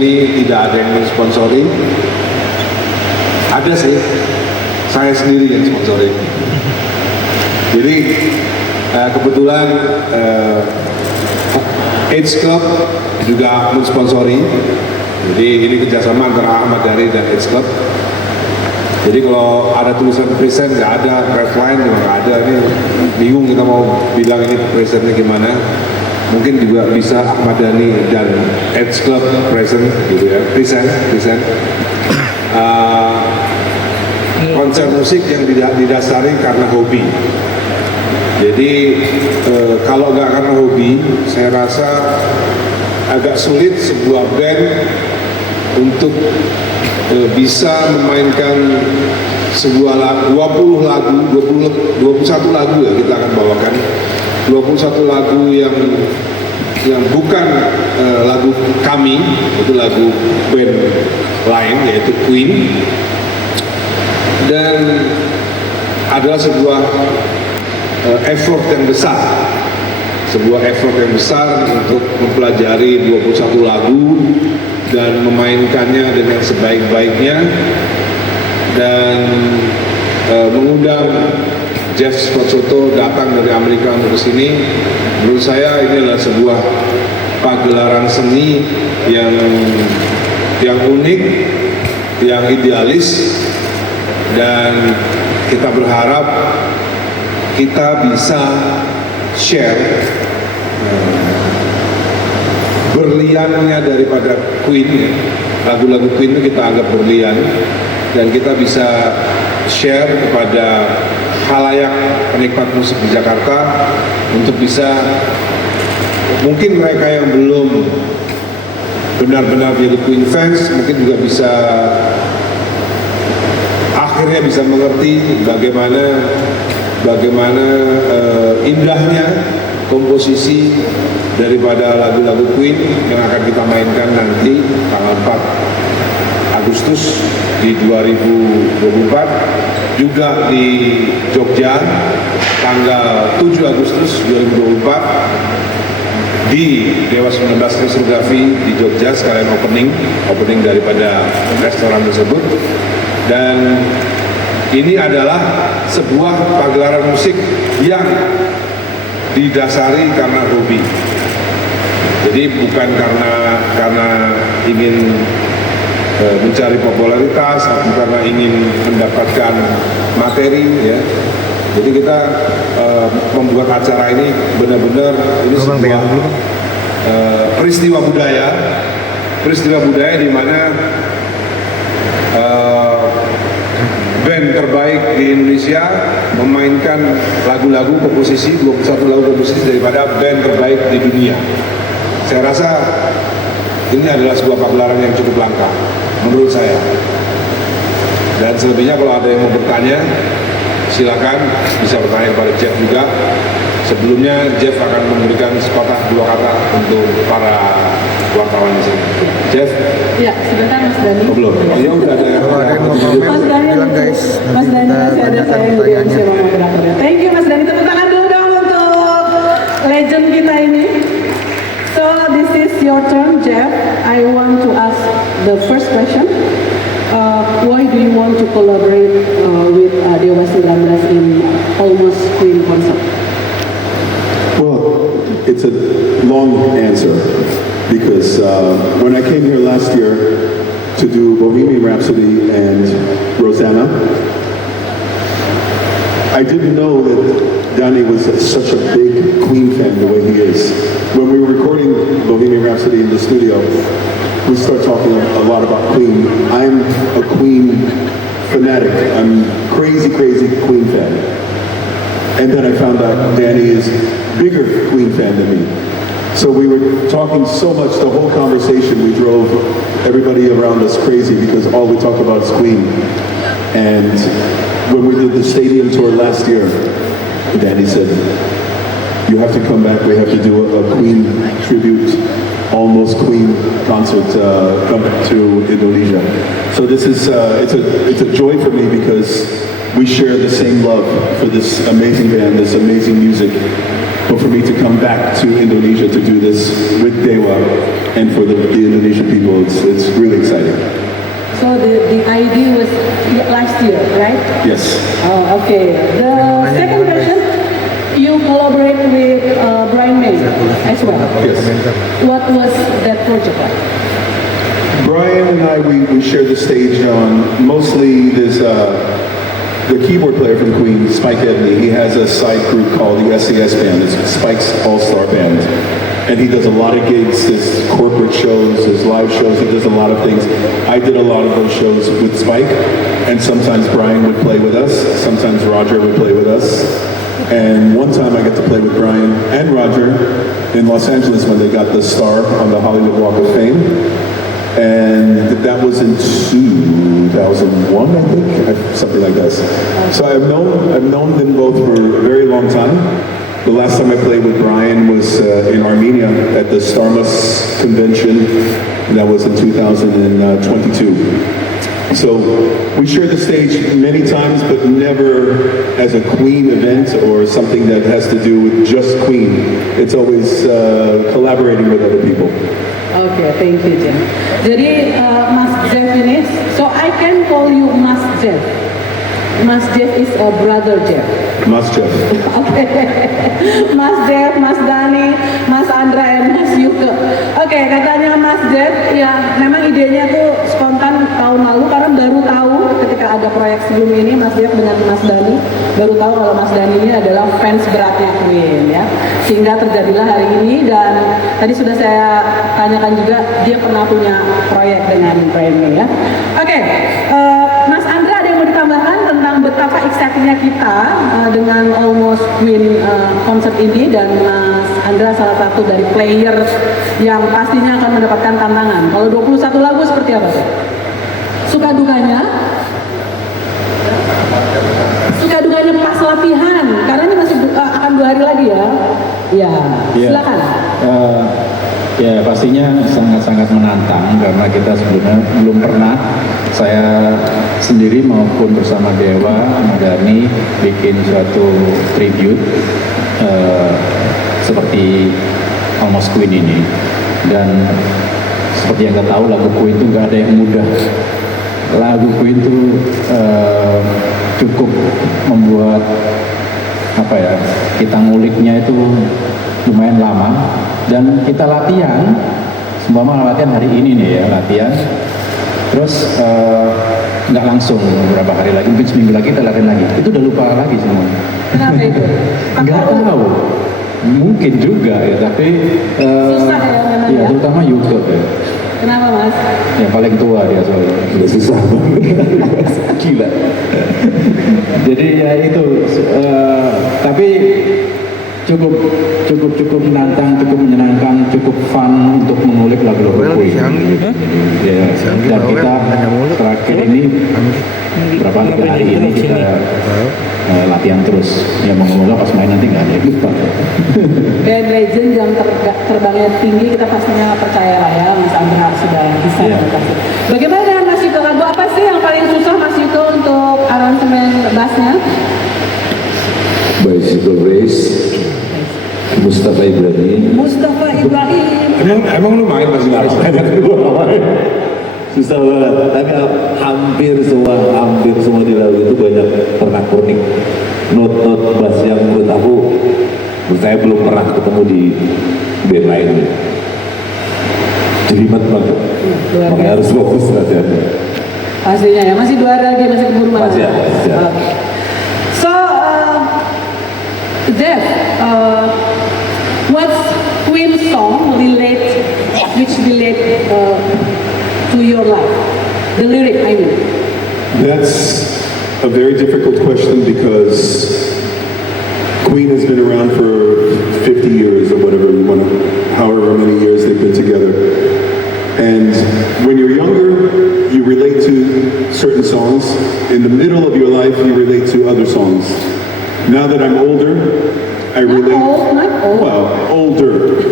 Ini tidak ada yang sponsori. Ada sih, saya sendiri yang sponsori. Jadi kebetulan AIDS Club juga mensponsori. Jadi ini kerjasama antara Ahmad Dhani dan AIDS Club. Jadi kalau ada tulisan present nggak ada, red line juga nggak ada. Ini bingung kita mau bilang ini presentnya gimana. Mungkin juga bisa Ahmad Dhani dan AIDS Club present gitu ya, present. Konser musik yang didasari karena hobi. Jadi kalau nggak karena hobi, saya rasa agak sulit sebuah band untuk bisa memainkan sebuah lagu, 21 lagu ya kita akan bawakan. 21 lagu yang bukan lagu kami, itu lagu band lain yaitu Queen, dan adalah sebuah effort yang besar untuk mempelajari 21 lagu dan memainkannya dengan sebaik-baiknya, dan mengundang Jeff Scott-Soto datang dari Amerika untuk kesini. Menurut saya ini adalah sebuah pagelaran seni yang unik, yang idealis, dan kita berharap kita bisa share berliannya daripada Queen ya. Lagu-lagu Queen itu kita anggap berlian, dan kita bisa share kepada khalayak penikmat musik di Jakarta untuk bisa, mungkin mereka yang belum benar-benar jadi Queen fans mungkin juga bisa akhirnya bisa mengerti bagaimana indahnya komposisi daripada lagu-lagu Queen yang akan kita mainkan nanti tanggal 4 Agustus di 2024, juga di Jogja tanggal 7 Agustus 2024 di Dewa 19 Ristrografi di Jogja, sekalian opening daripada restoran tersebut. Dan ini adalah sebuah pagelaran musik yang didasari karena hobi. Jadi bukan karena ingin mencari popularitas atau karena ingin mendapatkan materi ya. Jadi kita membuat acara ini benar-benar ini sebuah peristiwa budaya di mana band terbaik di Indonesia memainkan lagu-lagu komposisi, 21 lagu komposisi daripada band terbaik di dunia. Saya rasa ini adalah sebuah pagelaran yang cukup langka menurut saya. Dan selebihnya kalau ada yang mau bertanya, silakan bisa bertanya kepada Jeff juga. Sebelumnya Jeff akan memberikan sepatah dua kata untuk para wartawan di sini. Jeff? Ya, sebentar Mas Dhani. Oh, belum? Oh, ya udah ada yang Mas Dhani, bilang guys. Mas Dhani masih ada saya yang jadi MC moderatornya. Thank you Mas Dhani, tepuk tangan dulu dong untuk legend kita ini. So this is your turn, Jeff. I want to ask the first question. Why do you want to collaborate with Dewa 19 in Almost Queen concert? Well, it's a long answer because when I came here last year to do Bohemian Rhapsody and Rosanna, I didn't know that Danny was such a big Queen fan the way he is. When we were recording Bohemian Rhapsody in the studio, we start talking a lot about Queen. I'm a Queen fanatic. I'm crazy Queen fan. And then I found out Danny is bigger Queen fan than me. So we were talking so much, the whole conversation, we drove everybody around us crazy because all we talk about is Queen. And when we did the stadium tour last year, Danny said, you have to come back, we have to do a Queen tribute, Almost Queen concert come to Indonesia. So this is, it's a joy for me because we share the same love for this amazing band, this amazing music. But for me to come back to Indonesia to do this with Dewa and for the Indonesian people, it's really exciting. So the idea was last year, right? Yes. Oh, okay. The second question, you collaborate with Brian May as well. Yes. What was that project like? Brian and I, we share the stage on, mostly there's the keyboard player from Queen, Spike Edney. He has a side group called the SAS Band. It's Spike's all-star band. And he does a lot of gigs, his corporate shows, his live shows, he does a lot of things. I did a lot of those shows with Spike, and sometimes Brian would play with us, sometimes Roger would play with us. And one time I got to play with Brian and Roger in Los Angeles when they got the star on the Hollywood Walk of Fame. And that was in 2001, I think, something like that. So I've known them both for a very long time. The last time I played with Brian was in Armenia at the Starmus convention. That was in 2022. So we shared the stage many times, but never as a Queen event or something that has to do with just Queen. It's always collaborating with other people. Okay, thank you, Jeff. Jadi Mas Jeff ini, so I can call you Mas Jeff. Mas Jeff is a brother Jeff. Mas Jeff. Oke, Mas Jeff, Mas Dani, Mas Andra, dan Mas Yuke. Oke, katanya Mas Jeff, ya memang idenya tuh spontan tahun lalu karena baru tahu ketika ada proyek sebelum ini Mas Jeff dengan Mas Dani baru tahu kalau Mas Dani ini adalah fans beratnya Queen ya. Sehingga terjadilah hari ini dan tadi sudah saya tanyakan juga dia pernah punya proyek dengan Brian May ya. Oke, Mas Andra ada yang mau ditambahkan tentang betapa excitednya kita dengan Almost Queen concert ini dan Mas Andra salah satu dari player yang pastinya akan mendapatkan tantangan. Kalau 21 lagu seperti apa sih? Suka dukanya? Suka dukanya pas latihan karena ini masih akan 2 hari lagi ya. Ya, silakan. Ya pastinya sangat-sangat menantang karena kita sebelumnya belum pernah saya sendiri maupun bersama Dewa Madani bikin suatu tribute seperti Almost Queen ini dan seperti yang kita tahu lagu Queen itu nggak ada yang mudah. Lagu Queen itu cukup membuat apa ya kita nguliknya itu lumayan lama dan kita latihan latihan hari ini nih ya latihan terus nggak langsung beberapa hari lagi mungkin seminggu lagi kita latihan lagi itu udah lupa lagi semua. Kenapa itu? Nggak tahu mungkin juga ya tapi Susah ya memang ya? terutama YouTube ya. Kenapa Mas? Yang paling tua dia soalnya udah susah gila jadi ya itu tapi cukup menantang, cukup menyenangkan, cukup fun untuk mengulik lagu-lagu Queen. Ya, dan kita terakhir ini berapa hari ini kita latihan terus. Ya mau pas main nanti nggak ada yang lupa. Band legend yang terbangnya tinggi kita pastinya percaya lah ya Mas Andra sudah bisa. Bagaimana dengan Mas Yuko? Lagu apa sih yang paling susah Mas Yuko untuk aransemen bassnya? Bicycle Race, Mustafa Ibrahim. Mustafa Ibrahim. Emang lu main masih laras? Susah banget, tapi hampir semua di lagu itu banyak pernak-pernik not bass yang menurut saya belum pernah ketemu di band lain. Jelimet banget, makanya harus fokus latihan. Pastinya ya, masih 2 hari lagi, masih keburu malam. Masih ada. So, Jeff, what's Queen song which relate to your life? The lyric, I mean. That's a very difficult question because Queen has been around for 50 years or whatever you want to, however many years they've been together. And when you're younger, you relate to certain songs. In the middle of your life, you relate to other songs. Now that I'm older, I relate. Not old. Well, older.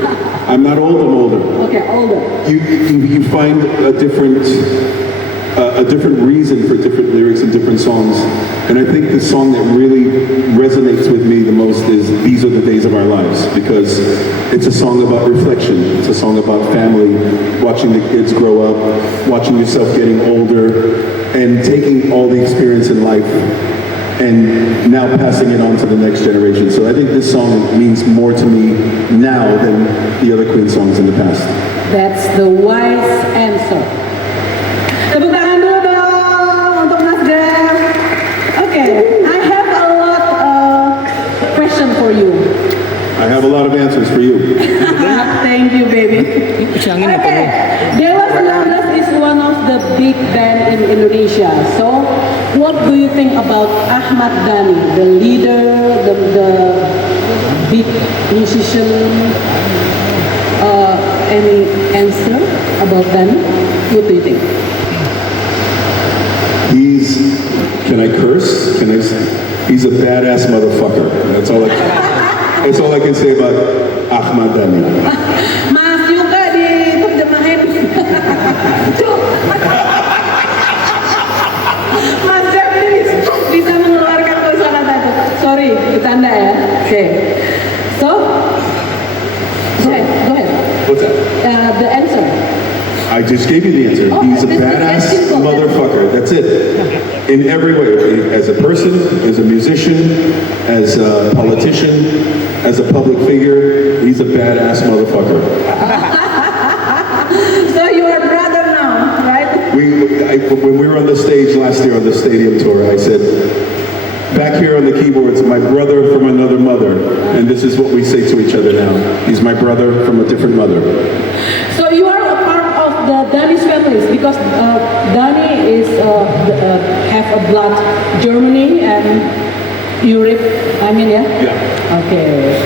I'm not old, I'm older. Okay, older. You find a different a different reason for different lyrics and different songs. And I think the song that really resonates with me the most is These Are the Days of Our Lives, because it's a song about reflection. It's a song about family, watching the kids grow up, watching yourself getting older, and taking all the experience in life and now passing it on to the next generation. So I think this song means more to me now than the other Queen songs in the past. That's the wise answer. Tepuk tangan dulu dong untuk Mas Jeff. Okay, I have a lot question for you. I have a lot of answers for you. Thank you, baby. Okay, Dewa 19 is one of the big band in Indonesia. So, what do you think about Ahmad Dhani, the leader, the big musician? Any answer about Dhani? What do you think? Can I curse? He's a badass motherfucker. That's all I can say about Ahmad Dhani. Mas Yuka diterjemahin. Mas Jeff please bisa mengeluarkan tulisan tadi. Sorry, bercanda ya. Oke. So, go ahead. What's that? The answer. I just gave you the answer. Oh, He's a that's badass simple. motherfucker. That's it. In every way. As a person, as a musician, as a politician, as a public figure, he's a badass motherfucker. So you are brother now, right? When we were on the stage last year on the stadium tour, I said, back here on the keyboards, my brother from another mother. And this is what we say to each other now. He's my brother from a different mother. So you are a part of the Dhani's families because Dhani is have a blood Germany and Europe. I mean, yeah. Yeah. Okay.